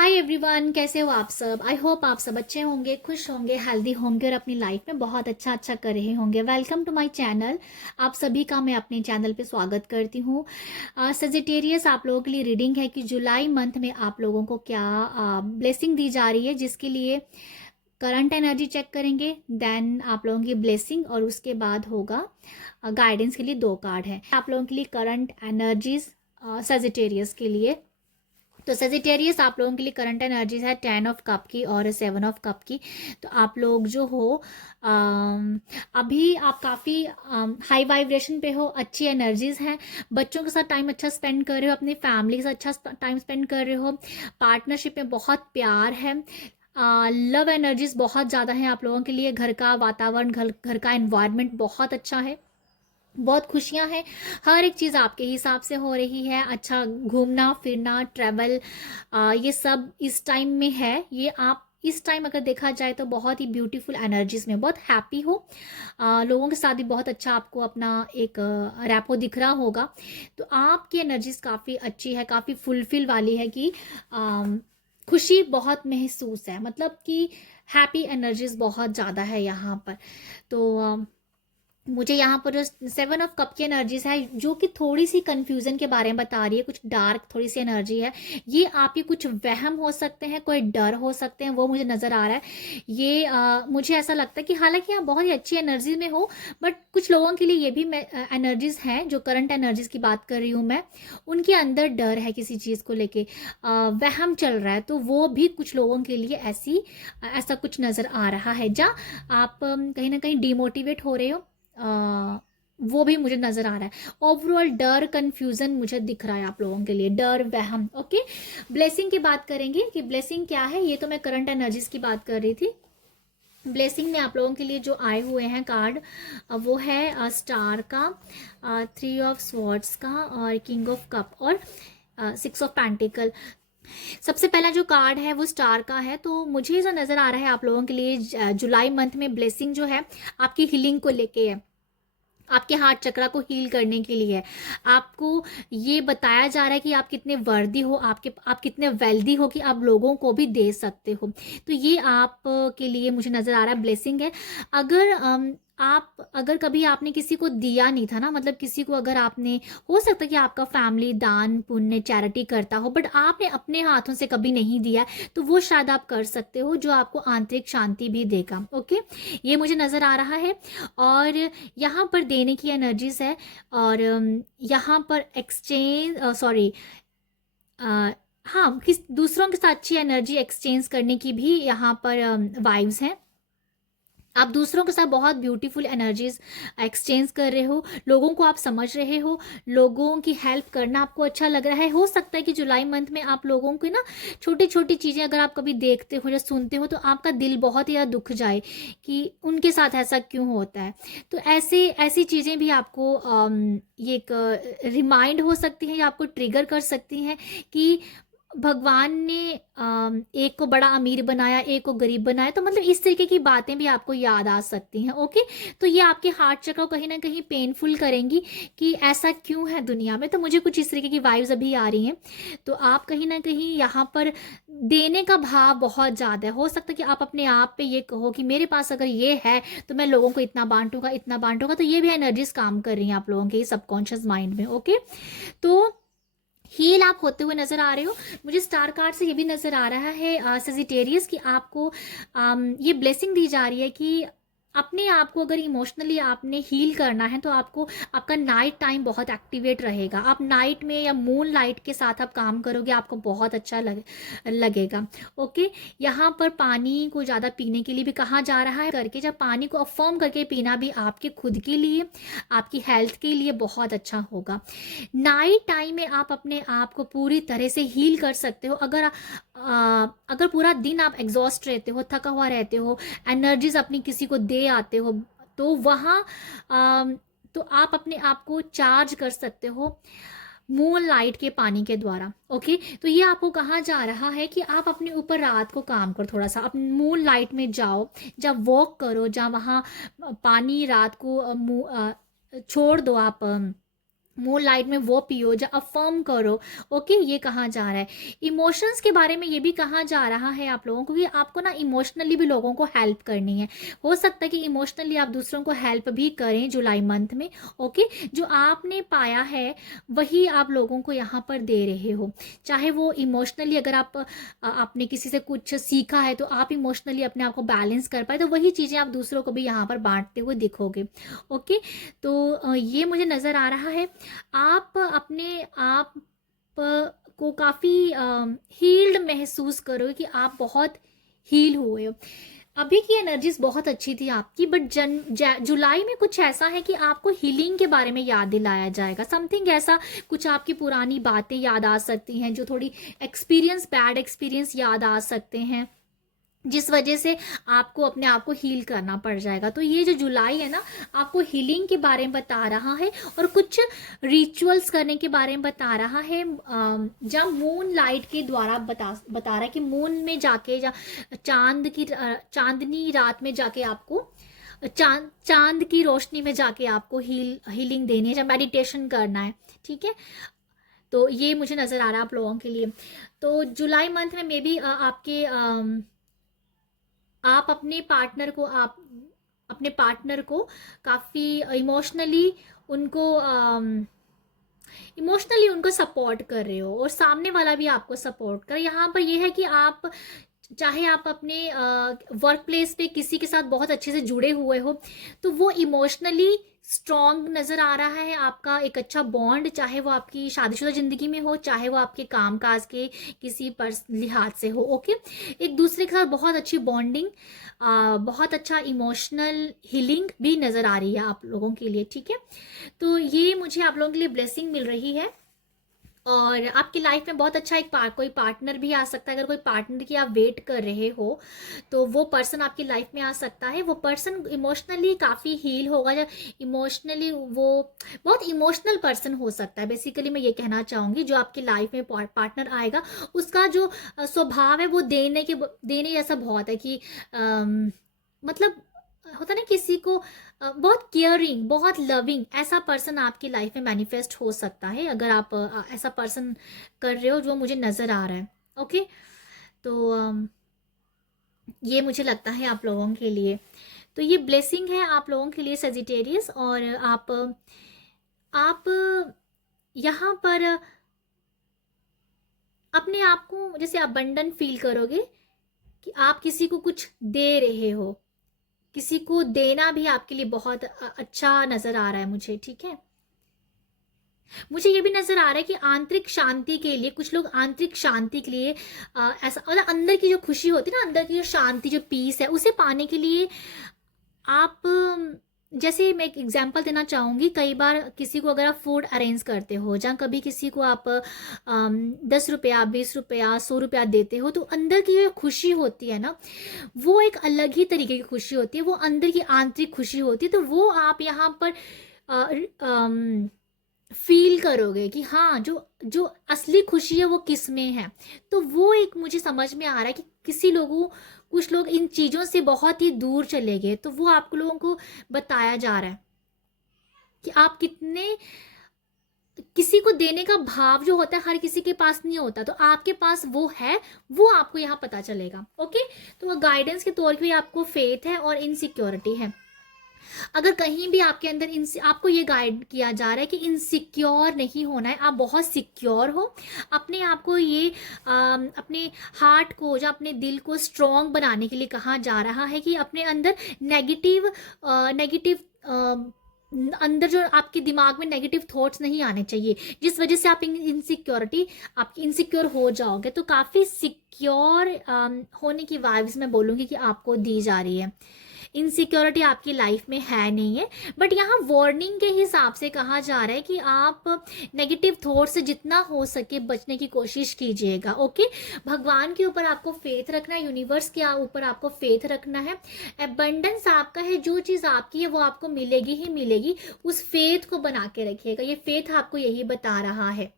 Hi everyone, कैसे हो आप सब। आई होप आप सब अच्छे होंगे, खुश होंगे, हेल्दी होंगे और अपनी लाइफ में बहुत अच्छा कर रहे होंगे। Welcome to my channel. आप सभी का मैं अपने चैनल पे स्वागत करती हूँ। सजिटेरियस आप लोगों के लिए रीडिंग है कि जुलाई मंथ में आप लोगों को क्या ब्लेसिंग दी जा रही है, जिसके लिए करंट एनर्जी चेक करेंगे, देन आप लोगों की ब्लेसिंग और उसके बाद होगा गाइडेंस के लिए 2 कार्ड है आप लोगों के लिए करंट एनर्जीज सजिटेरियस के लिए। तो सेजिटेरियस आप लोगों के लिए करंट एनर्जीज है 10 ऑफ कप की और 7 ऑफ कप की। तो आप लोग जो हो अभी आप काफ़ी हाई वाइब्रेशन पे हो, अच्छी एनर्जीज हैं, बच्चों के साथ टाइम अच्छा स्पेंड कर रहे हो, अपनी फैमिली के साथ अच्छा टाइम स्पेंड कर रहे हो, पार्टनरशिप में बहुत प्यार है, लव एनर्जीज बहुत ज़्यादा है आप लोगों के लिए। घर का वातावरण, घर का एनवायरनमेंट बहुत अच्छा है, बहुत खुशियां हैं, हर एक चीज़ आपके हिसाब से हो रही है। अच्छा घूमना फिरना, ट्रैवल, ये सब इस टाइम में है। ये आप इस टाइम अगर देखा जाए तो बहुत ही ब्यूटीफुल एनर्जीज में बहुत हैप्पी हो, लोगों के साथ भी बहुत अच्छा आपको अपना एक रैपो दिख रहा होगा। तो आपकी एनर्जीज काफ़ी अच्छी है, काफ़ी फुलफिल वाली है कि खुशी बहुत महसूस है, मतलब कि हैप्पी एनर्जीज बहुत ज़्यादा है यहाँ पर। तो मुझे यहाँ पर जो 7 ऑफ कप की एनर्जीज है, जो कि थोड़ी सी कंफ्यूजन के बारे में बता रही है, कुछ डार्क थोड़ी सी एनर्जी है। ये आपके कुछ वहम हो सकते हैं, कोई डर हो सकते हैं, वो मुझे नज़र आ रहा है। ये मुझे ऐसा लगता है कि हालांकि आप बहुत ही अच्छी एनर्जी में हो, बट कुछ लोगों के लिए ये भी एनर्जीज हैं, जो करंट एनर्जीज की बात कर रही हूँ मैं, उनके अंदर डर है किसी चीज़ को लेके, वहम चल रहा है। तो वो भी कुछ लोगों के लिए ऐसा कुछ नज़र आ रहा है, जहाँ आप कहीं ना कहीं डिमोटिवेट हो रहे हो, वो भी मुझे नजर आ रहा है। ओवरऑल डर, कंफ्यूजन मुझे दिख रहा है आप लोगों के लिए, डर, वहम। ओके, ब्लेसिंग की बात करेंगे कि ब्लेसिंग क्या है। ये तो मैं करंट एनर्जीज की बात कर रही थी। ब्लेसिंग में आप लोगों के लिए जो आए हुए हैं कार्ड, वो है स्टार का, 3 ऑफ स्वॉर्ड्स का, और किंग ऑफ कप, और 6 ऑफ पेंटिकल। सबसे पहला जो कार्ड है वो स्टार का है। तो मुझे ऐसा नजर आ रहा है आप लोगों के लिए जुलाई मंथ में ब्लेसिंग जो है आपकी हीलिंग को लेके है, आपके हार्ट चक्रा को हील करने के लिए है। आपको ये बताया जा रहा है कि आप कितने वर्दी हो, आप कितने वेल्दी हो कि आप लोगों को भी दे सकते हो। तो ये आप के लिए मुझे नज़र आ रहा है ब्लेसिंग है। अगर आप अगर कभी आपने किसी को दिया नहीं था ना, मतलब किसी को अगर आपने, हो सकता है कि आपका फैमिली दान पुण्य चैरिटी करता हो, बट आपने अपने हाथों से कभी नहीं दिया, तो वो शायद आप कर सकते हो, जो आपको आंतरिक शांति भी देगा। ओके, ये मुझे नज़र आ रहा है। और यहाँ पर देने की एनर्जीज है, और यहाँ पर एक्सचेंज, सॉरी, हाँ, किस दूसरों के साथ अच्छी एनर्जी एक्सचेंज करने की भी यहाँ पर वाइब्स हैं। आप दूसरों के साथ बहुत ब्यूटीफुल एनर्जीज एक्सचेंज कर रहे हो, लोगों को आप समझ रहे हो, लोगों की हेल्प करना आपको अच्छा लग रहा है। हो सकता है कि जुलाई मंथ में आप लोगों को ना छोटी छोटी चीज़ें अगर आप कभी देखते हो या सुनते हो, तो आपका दिल बहुत ही ज़्यादा दुख जाए कि उनके साथ ऐसा क्यों होता है। तो ऐसे ऐसी चीज़ें भी आपको ये एक रिमाइंड हो सकती हैं या आपको ट्रिगर कर सकती हैं कि भगवान ने एक को बड़ा अमीर बनाया, एक को गरीब बनाया। तो मतलब इस तरीके की बातें भी आपको याद आ सकती हैं। ओके, तो ये आपके हार्ट चक्र को कहीं ना कहीं पेनफुल करेंगी कि ऐसा क्यों है दुनिया में। तो मुझे कुछ इस तरीके की वाइब्स अभी आ रही हैं। तो आप कहीं ना कहीं यहाँ पर देने का भाव बहुत ज़्यादा है। हो सकता है कि आप अपने आप पे ये कहो कि मेरे पास अगर ये है तो मैं लोगों को इतना बांटूंगा, इतना बांटूंगा। तो ये भी एनर्जीज काम कर रही हैं आप लोगों के सबकॉन्शियस माइंड में। ओके, तो हील आप होते हुए नजर आ रहे हो। मुझे स्टार कार्ड से ये भी नजर आ रहा है सजिटेरियस कि आपको ये ब्लेसिंग दी जा रही है कि अपने आप को अगर इमोशनली आपने हील करना है, तो आपको आपका नाइट टाइम बहुत एक्टिवेट रहेगा। आप नाइट में या मून लाइट के साथ आप काम करोगे, आपको बहुत अच्छा लगेगा। ओके, यहाँ पर पानी को ज़्यादा पीने के लिए भी कहा जा रहा है करके, जब पानी को अफर्म करके पीना भी आपके खुद के लिए, आपकी हेल्थ के लिए बहुत अच्छा होगा। नाइट टाइम में आप अपने आप को पूरी तरह से हील कर सकते हो। अगर पूरा दिन आप एग्जॉस्ट रहते हो, थका हुआ रहते हो, एनर्जीज अपनी किसी को दे आते हो, तो वहाँ तो आप अपने आप को चार्ज कर सकते हो मून लाइट के पानी के द्वारा। ओके, तो ये आपको कहा जा रहा है कि आप अपने ऊपर रात को काम करो, थोड़ा सा अपने मून लाइट में जाओ, जब वॉक करो, जहाँ वहाँ पानी रात को छोड़ दो आप, मून लाइट में वो पियो जो अफर्म करो। ओके, ये कहा जा रहा है। इमोशंस के बारे में ये भी कहा जा रहा है आप लोगों को कि आपको ना इमोशनली भी लोगों को हेल्प करनी है। हो सकता है कि इमोशनली आप दूसरों को हेल्प भी करें जुलाई मंथ में। ओके, जो आपने पाया है वही आप लोगों को यहाँ पर दे रहे हो। चाहे वो इमोशनली अगर आपने किसी से कुछ सीखा है तो आप इमोशनली अपने आप को बैलेंस कर पाए, तो वही चीज़ें आप दूसरों को भी यहाँ पर बांटते हुए दिखोगे। ओके, तो ये मुझे नज़र आ रहा है। आप अपने आप को काफ़ी हील्ड महसूस करोगे कि आप बहुत हील हुए हो। अभी की एनर्जीज बहुत अच्छी थी आपकी, बट जुलाई में कुछ ऐसा है कि आपको हीलिंग के बारे में याद दिलाया जाएगा। समथिंग ऐसा, कुछ आपकी पुरानी बातें याद आ सकती हैं, जो थोड़ी एक्सपीरियंस, बैड एक्सपीरियंस याद आ सकते हैं, जिस वजह से आपको अपने आप को हील करना पड़ जाएगा। तो ये जो जुलाई है ना, आपको हीलिंग के बारे में बता रहा है और कुछ रिचुअल्स करने के बारे में बता रहा है। जब मून लाइट के द्वारा बता रहा है कि मून में जाके या चांदनी रात में जाके आपको चांद की रोशनी में जाके आपको हीलिंग देनी है, या मेडिटेशन करना है। ठीक है, तो ये मुझे नज़र आ रहा है आप लोगों के लिए। तो जुलाई मंथ में मे बी आपके आप अपने पार्टनर को काफ़ी इमोशनली उनको सपोर्ट कर रहे हो, और सामने वाला भी आपको सपोर्ट कर। यहाँ पर ये है कि आप चाहे आप अपने वर्क प्लेस पे किसी के साथ बहुत अच्छे से जुड़े हुए हो, तो वो इमोशनली स्ट्रॉन्ग नज़र आ रहा है आपका एक अच्छा बॉन्ड, चाहे वो आपकी शादीशुदा ज़िंदगी में हो, चाहे वो आपके कामकाज के किसी लिहाज से हो। ओके, एक दूसरे के साथ बहुत अच्छी बॉन्डिंग, बहुत अच्छा इमोशनल हीलिंग भी नज़र आ रही है आप लोगों के लिए। ठीक है, तो ये मुझे आप लोगों के लिए ब्लेसिंग मिल रही है। और आपकी लाइफ में बहुत अच्छा कोई पार्टनर भी आ सकता है। अगर कोई पार्टनर की आप वेट कर रहे हो तो वो पर्सन आपकी लाइफ में आ सकता है। वो पर्सन इमोशनली काफ़ी हील होगा, या इमोशनली वो बहुत इमोशनल पर्सन हो सकता है। बेसिकली मैं ये कहना चाहूँगी, जो आपकी लाइफ में पार्टनर आएगा उसका जो स्वभाव है वो देने जैसा बहुत है कि मतलब होता ना किसी को बहुत केयरिंग, बहुत लविंग, ऐसा पर्सन आपकी लाइफ में मैनिफेस्ट हो सकता है अगर आप ऐसा पर्सन कर रहे हो, जो मुझे नज़र आ रहा है। ओके, तो ये मुझे लगता है आप लोगों के लिए। तो ये ब्लेसिंग है आप लोगों के लिए सेजिटेरियस। और आप यहाँ पर अपने आप को जैसे अबंडन फील करोगे कि आप किसी को कुछ दे रहे हो। किसी को देना भी आपके लिए बहुत अच्छा नज़र आ रहा है मुझे। ठीक है, मुझे ये भी नज़र आ रहा है कि आंतरिक शांति के लिए कुछ लोग आंतरिक शांति के लिए ऐसा मतलब अंदर की जो खुशी होती है ना, अंदर की जो शांति, जो पीस है, उसे पाने के लिए आप जैसे मैं एक एग्जांपल देना चाहूँगी। कई बार किसी को अगर आप फूड अरेंज करते हो, जहाँ कभी किसी को आप 10 रुपया, 20 रुपया, 100 रुपया देते हो, तो अंदर की जो खुशी होती है ना, वो एक अलग ही तरीके की खुशी होती है। वो अंदर की आंतरिक खुशी होती है। तो वो आप यहाँ पर फील करोगे कि हाँ, जो जो असली खुशी है वो किस में है। तो वो एक मुझे समझ में आ रहा है कि कुछ लोग इन चीज़ों से बहुत ही दूर चले गए। तो वो आप लोगों को बताया जा रहा है कि आप कितने, किसी को देने का भाव जो होता है हर किसी के पास नहीं होता, तो आपके पास वो है, वो आपको यहाँ पता चलेगा। ओके, तो गाइडेंस के तौर पे आपको फेथ है और इनसिक्योरिटी है। अगर कहीं भी आपके अंदर आपको ये गाइड किया जा रहा है कि इनसिक्योर नहीं होना है, आप बहुत सिक्योर हो। अपने आप को अपने हार्ट को या अपने दिल को स्ट्रॉन्ग बनाने के लिए कहा जा रहा है कि अपने अंदर नेगेटिव अंदर जो आपके दिमाग में नेगेटिव थॉट्स नहीं आने चाहिए, जिस वजह से आप आपकी इनसिक्योर हो जाओगे। तो काफ़ी सिक्योर होने की वाइब्स मैं बोलूँगी कि आपको दी जा रही है। इनसिक्योरिटी आपकी लाइफ में है नहीं है, बट यहाँ वार्निंग के हिसाब से कहा जा रहा है कि आप नेगेटिव थॉट से जितना हो सके बचने की कोशिश कीजिएगा। ओके, भगवान के ऊपर आपको फेथ रखना है, यूनिवर्स के ऊपर आपको फेथ रखना है। एबंडेंस आपका है, जो चीज़ आपकी है वो आपको मिलेगी ही मिलेगी। उस फेथ को बना के रखिएगा। ये फेथ आपको यही बता रहा है।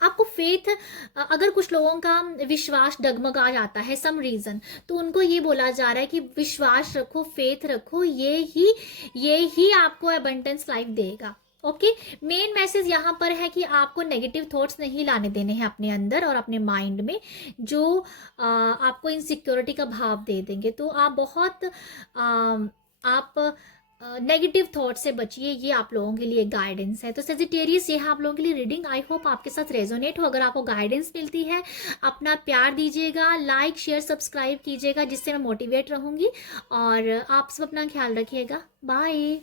आपको फेथ, अगर कुछ लोगों का विश्वास डगमगा जाता है सम रीज़न, तो उनको ये बोला जा रहा है कि विश्वास रखो, फेथ रखो, ये ही आपको अबंडेंस लाइफ देगा। ओके, मेन मैसेज यहाँ पर है कि आपको नेगेटिव थॉट्स नहीं लाने देने हैं अपने अंदर और अपने माइंड में, जो आपको इनसिक्योरिटी का भाव दे देंगे। तो आप बहुत आप नेगेटिव थॉट से बचिए, ये आप लोगों के लिए गाइडेंस है। तो सेजिटेरियस, ये है आप लोगों के लिए रीडिंग। आई होप आपके साथ रेजोनेट हो। अगर आपको गाइडेंस मिलती है, अपना प्यार दीजिएगा, लाइक शेयर सब्सक्राइब कीजिएगा, जिससे मैं मोटिवेट रहूँगी। और आप सब अपना ख्याल रखिएगा। बाय।